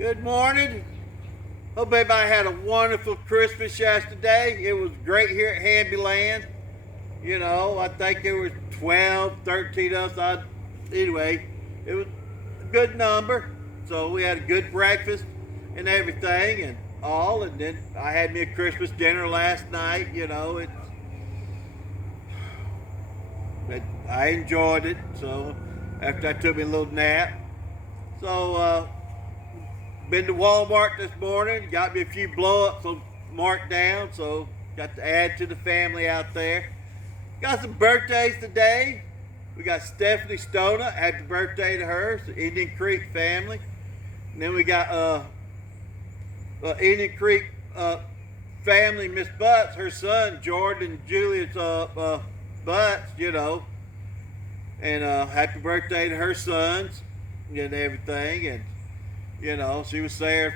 Good morning. Hope everybody had a wonderful Christmas yesterday. It was great here at Hambyland. I think there was 12, 13 of us. Anyway, it was a good number. So we had a good breakfast and everything and all. And then I had me a Christmas dinner last night. I enjoyed it. So after I took me a little nap. So, been to Walmart this morning, got me a few blow-ups marked down, so got to add to the family out there. Got some birthdays today. We got Stephanie Stona, happy birthday to her, it's the Indian Creek family. And then we got Indian Creek family, Miss Butts, her son, Jordan and Julius Butts, and happy birthday to her sons and everything. And she was their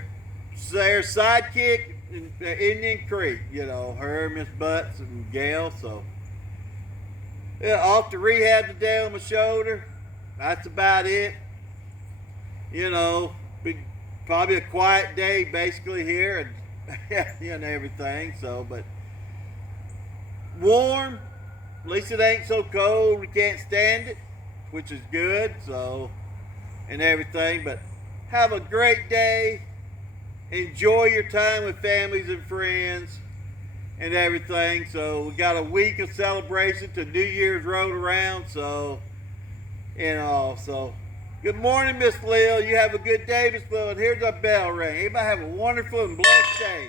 sidekick in Indian Creek, her, Miss Butts, and Gail. So, yeah, off to rehab today on my shoulder. That's about it. Probably a quiet day basically here and everything. So, but warm. At least it ain't so cold. We can't stand it, which is good. So, and everything, but have a great day. Enjoy your time with families and friends and everything. So we got a week of celebration to New Year's rolled around. So, good morning, Miss Lil. You have a good day, Miss Lil. And here's our bell ring. Everybody have a wonderful and blessed day.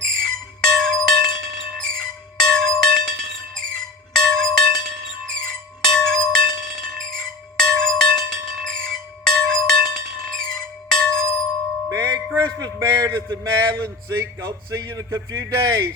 Merry Christmas, Meredith and Madeline. Hope to see you in a few days.